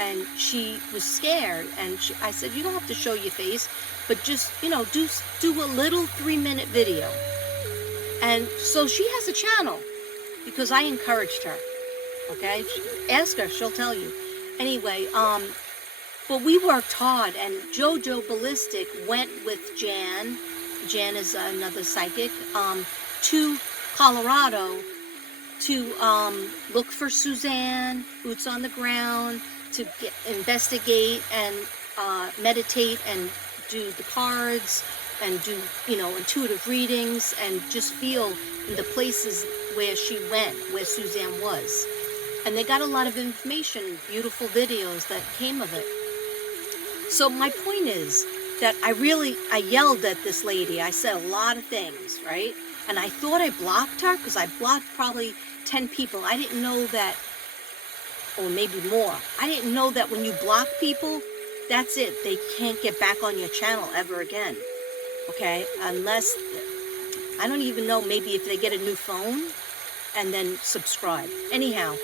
and she was scared, and I said, you don't have to show your face, but just, do a little 3-minute video. And so she has a channel because I encouraged her. Okay, ask her, she'll tell you. Anyway, but we worked hard, and JoJo Ballistic went with Jan. Jan is another psychic, to Colorado to look for Suzanne, boots on the ground, to investigate and meditate and do the cards and do, intuitive readings and just feel in the places where she went, where Suzanne was. And they got a lot of information, beautiful videos that came of it. So my point is that I yelled at this lady. I said a lot of things, right? And I thought I blocked her because I blocked probably 10 people. I didn't know that, or maybe more. I didn't know that when you block people, that's it. They can't get back on your channel ever again. Okay? Unless, I don't even know, maybe if they get a new phone and then subscribe. Anyhow,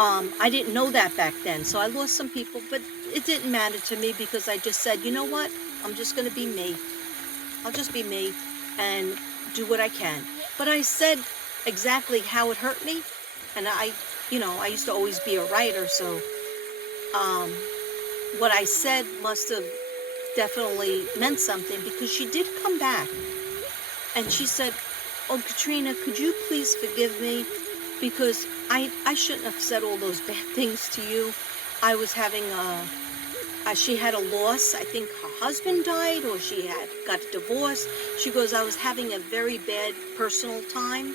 I didn't know that back then. So I lost some people, but it didn't matter to me because I just said, you know what? I'm just going to be me. I'll just be me and do what I can. But I said exactly how it hurt me. And I used to always be a writer. So what I said must have definitely meant something, because she did come back. And she said, oh, Katrina, could you please forgive me? Because I shouldn't have said all those bad things to you. I was having she had a loss. I think her husband died, or she had got a divorce. She goes, I was having a very bad personal time,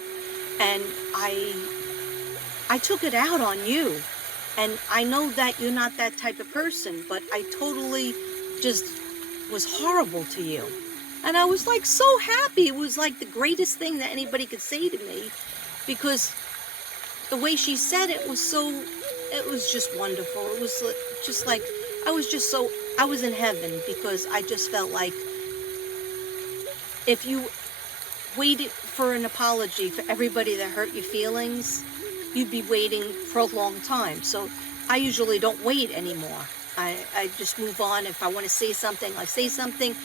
and I took it out on you. And I know that you're not that type of person, but I totally just was horrible to you. And I was like so happy. It was like the greatest thing that anybody could say to me, because the way she said it was just wonderful. It was just like, I was in heaven, because I just felt like if you waited for an apology for everybody that hurt your feelings, you'd be waiting for a long time. So I usually don't wait anymore. I just move on. If I want to say something, I say something.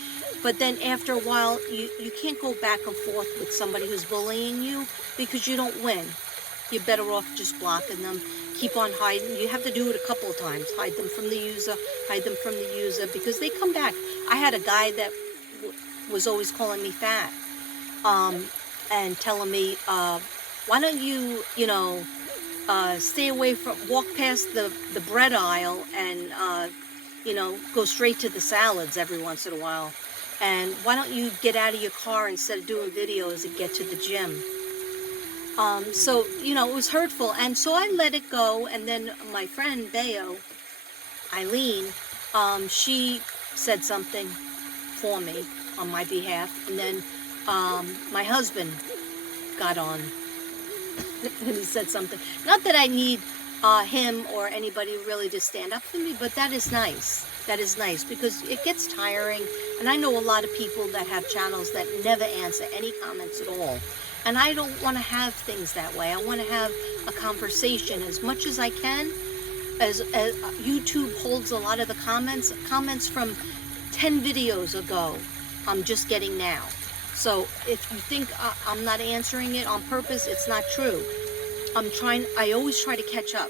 But then after a while, you can't go back and forth with somebody who's bullying you, because you don't win. You're better off just blocking them. Keep on hiding. You have to do it a couple of times. Hide them from the user, because they come back. I had a guy that was always calling me fat, and telling me, why don't you, stay away from, walk past the bread aisle and, go straight to the salads every once in a while. And why don't you get out of your car instead of doing videos and get to the gym? So, it was hurtful. And so I let it go. And then my friend, Bayo, Eileen, she said something for me on my behalf. And then my husband got on and he said something. Not that I need him or anybody really to stand up for me, but that is nice. That is nice, because it gets tiring. And I know a lot of people that have channels that never answer any comments at all. And I don't want to have things that way. I want to have a conversation as much as I can. As YouTube holds a lot of the comments from 10 videos ago, I'm just getting now. So if you think I'm not answering it on purpose, it's not true. I always try to catch up.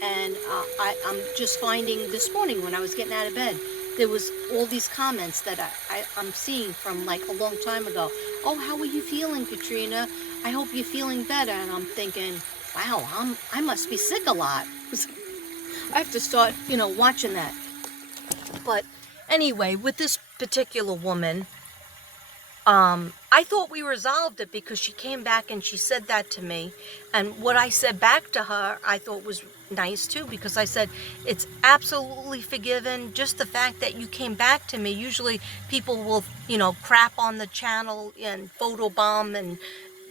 And I'm just finding this morning when I was getting out of bed, there was all these comments that I'm seeing from like a long time ago. Oh, how are you feeling, Katrina? I hope you're feeling better. And I'm thinking, wow, I must be sick a lot. I have to start, watching that. But anyway, with this particular woman, I thought we resolved it, because she came back and she said that to me. And what I said back to her, I thought was nice too, because I said, it's absolutely forgiven. Just the fact that you came back to me. Usually people will, crap on the channel and photobomb and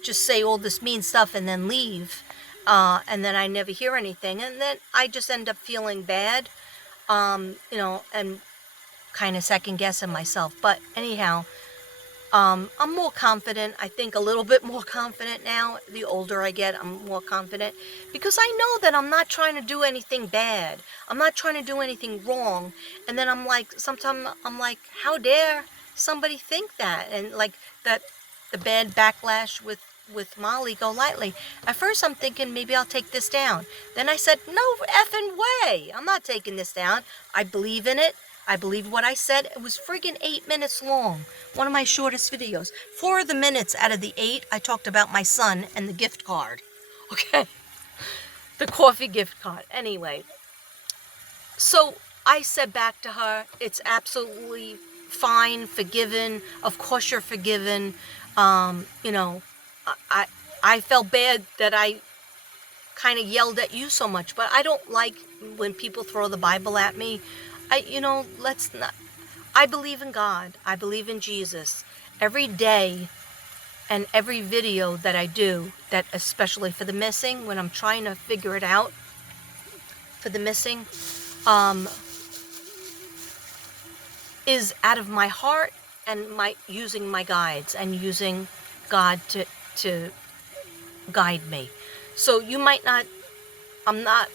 just say all this mean stuff and then leave. And then I never hear anything. And then I just end up feeling bad, and kind of second guessing myself. But anyhow, I'm more confident. I think a little bit more confident now. The older I get, I'm more confident because I know that I'm not trying to do anything bad. I'm not trying to do anything wrong. And then I'm like, sometimes I'm like, how dare somebody think that? And like that, the bad backlash with Molly Go Lightly. At first I'm thinking maybe I'll take this down. Then I said, no effing way. I'm not taking this down. I believe in it. I believe what I said. It was friggin' 8 minutes long. One of my shortest videos. 4 of the minutes out of the 8, I talked about my son and the gift card. Okay? The coffee gift card. Anyway. So I said back to her, it's absolutely fine, forgiven. Of course you're forgiven. You know, I felt bad that I kind of yelled at you so much, but I don't like when people throw the Bible at me. Let's not. I believe in God. I believe in Jesus. Every day and every video that I do, that especially for the missing, when I'm trying to figure it out for the missing, is out of my heart and my using my guides and using God to guide me. So you might not, I'm not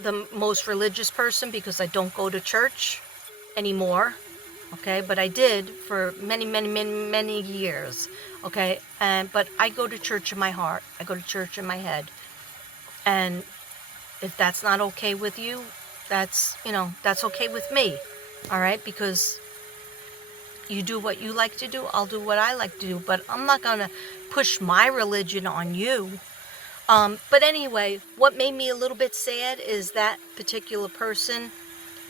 the most religious person because I don't go to church anymore. Okay, but I did for many, many, many, many years. Okay, but I go to church in my heart. I go to church in my head. And if that's not okay with you, that's okay with me. All right, because you do what you like to do, I'll do what I like to do, but I'm not gonna push my religion on you. But anyway, what made me a little bit sad is that particular person.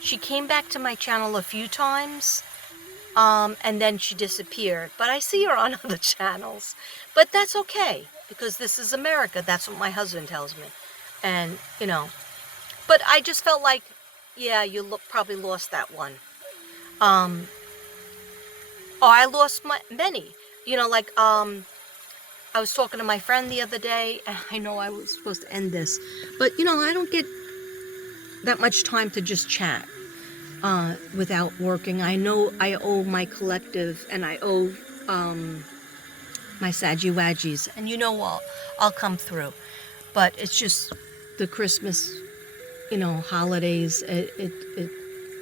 She came back to my channel a few times. And then she disappeared. But I see her on other channels. But that's okay, because this is America. That's what my husband tells me. And, but I just felt like, yeah, you probably lost that one. I lost many. I was talking to my friend the other day, and I know I was supposed to end this. But, I don't get that much time to just chat. Without working. I know I owe my collective and I owe my Saggy Waggies, and I'll come through. But it's just the Christmas, holidays.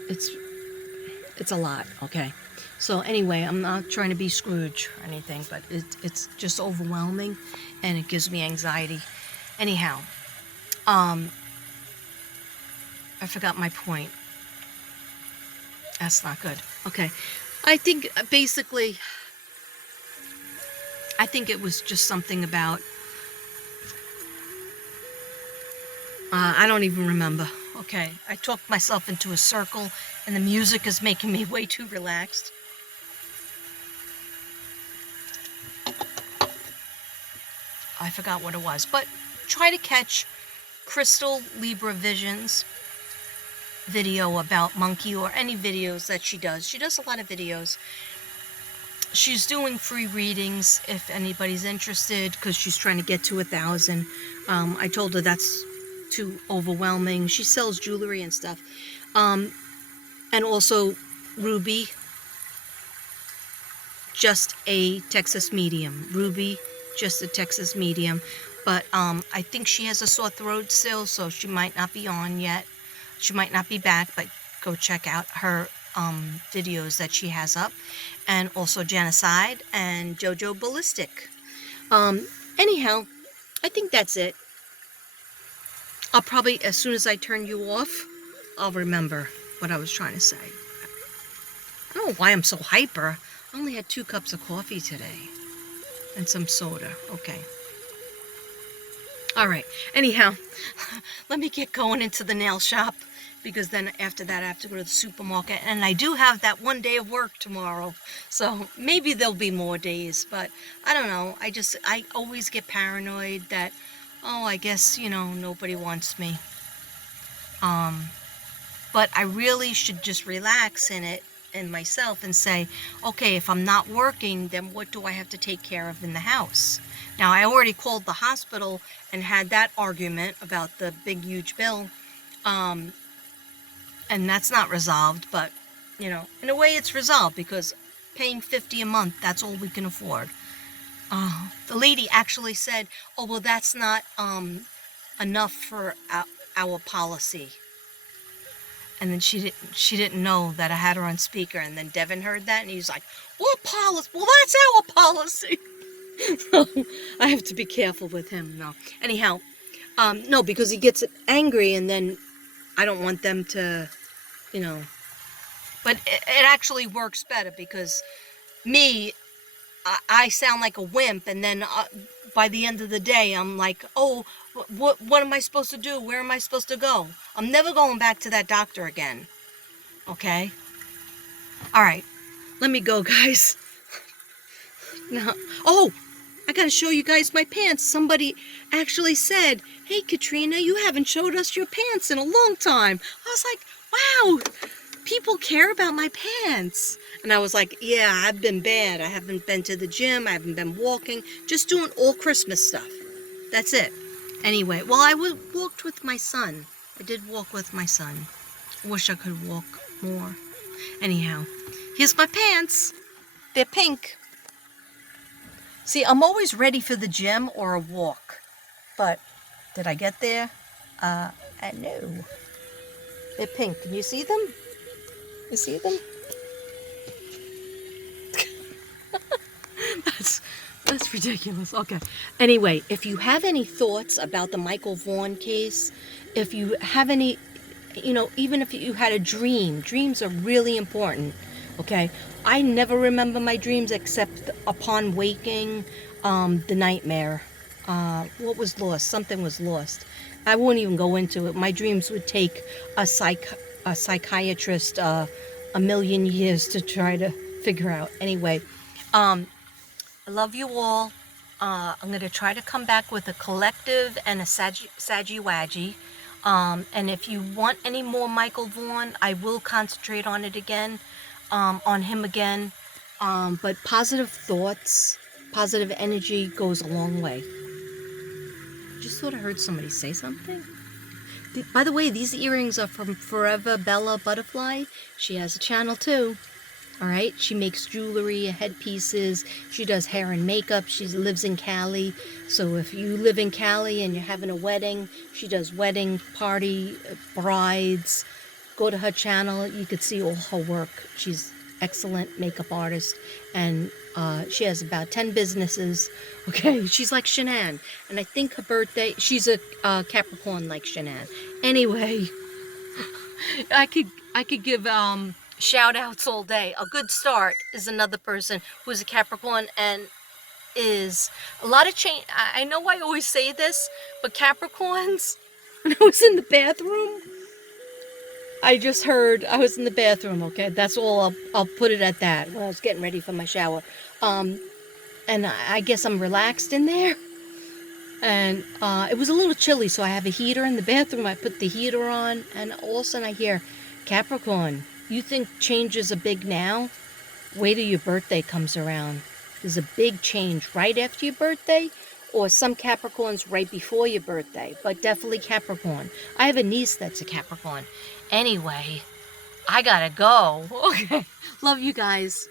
It's a lot. Okay. So anyway, I'm not trying to be Scrooge or anything, but it's just overwhelming, and it gives me anxiety. Anyhow, I forgot my point. That's not good. Okay. I think basically, it was just something about, I don't even remember. Okay. I talked myself into a circle, and the music is making me way too relaxed. I forgot what it was, but try to catch Crystal Libra Visions video about Monkey, or any videos that she does. She does a lot of videos. She's doing free readings if anybody's interested, because she's trying to get to 1,000. I told her that's too overwhelming. She sells jewelry and stuff. And also Ruby, just a Texas medium. Ruby, just a Texas medium. But I think she has a sore throat still, so she might not be on yet. She might not be back, but go check out her videos that she has up. And also Genocide and Jojo Ballistic. Anyhow, I think that's it. I'll probably, as soon as I turn you off, I'll remember what I was trying to say. I don't know why I'm so hyper. I only had 2 cups of coffee today. And some soda. Okay. All right. Anyhow, let me get going into the nail shop, because then after that I have to go to the supermarket, and I do have that 1 day of work tomorrow. So maybe there'll be more days, but I don't know. I always get paranoid that, I guess, nobody wants me. But I really should just relax in myself and say, okay, if I'm not working, then what do I have to take care of in the house? Now, I already called the hospital and had that argument about the big, huge bill. And that's not resolved, but, in a way it's resolved, because paying $50 a month. That's all we can afford. The lady actually said, "Oh well, that's not enough for our policy." And then she didn't know that I had her on speaker. And then Devin heard that, and he's like, "What policy? Well, that's our policy." So I have to be careful with him. No, anyhow, no, because he gets angry, and then I don't want them to, you know. But it actually works better because me, I sound like a wimp, and then by the end of the day, I'm like, "Oh, what am I supposed to do? Where am I supposed to go? I'm never going back to that doctor again." Okay? All right. Let me go, guys. No. Oh, I gotta show you guys my pants. Somebody actually said, "Hey, Katrina, you haven't showed us your pants in a long time." I was like, wow, people care about my pants. And I was like, yeah, I've been bad. I haven't been to the gym. I haven't been walking. Just doing all Christmas stuff. That's it. Anyway, well, I walked with my son. I did walk with my son. I wish I could walk more. Anyhow, here's my pants. They're pink. See, I'm always ready for the gym or a walk. But did I get there? No. They're pink. Can you see them? You see them? That's ridiculous. Okay. Anyway, if you have any thoughts about the Michael Vaughn case, if you have any, even if you had a dream, dreams are really important. Okay. I never remember my dreams except upon waking, the nightmare. What was lost? Something was lost. I won't even go into it. My dreams would take a psychiatrist a million years to try to figure out. Anyway, I love you all. I'm going to try to come back with a collective and a Saggy-Waggy. And if you want any more Michael Vaughn, I will concentrate on it again, on him again. But positive thoughts, positive energy goes a long way. Just thought I heard somebody say something. By the way, these earrings are from Forever Bella Butterfly. She has a channel too. All right, she makes jewelry, headpieces. She does hair and makeup. She lives in Cali. So if you live in Cali and you're having a wedding, she does wedding, party, brides. Go to her channel. You could see all her work. She's excellent makeup artist, and she has about 10 businesses. Okay, she's like Shanann, and I think her birthday, she's a Capricorn like Shanann. Anyway, I could give shout outs all day. A good start is another person who's a Capricorn and is a lot of change. I know I always say this, but Capricorns, when I was in the bathroom, I just heard I was in the bathroom. Okay, that's all. I'll put it at that. When I was getting ready for my shower, and I guess I'm relaxed in there. And it was a little chilly, so I have a heater in the bathroom. I put the heater on, and all of a sudden I hear, "Capricorn, you think changes are big now? Wait till your birthday comes around. There's a big change right after your birthday, or some Capricorns right before your birthday, but definitely Capricorn." I have a niece that's a Capricorn. Anyway, I gotta go. Okay, love you guys.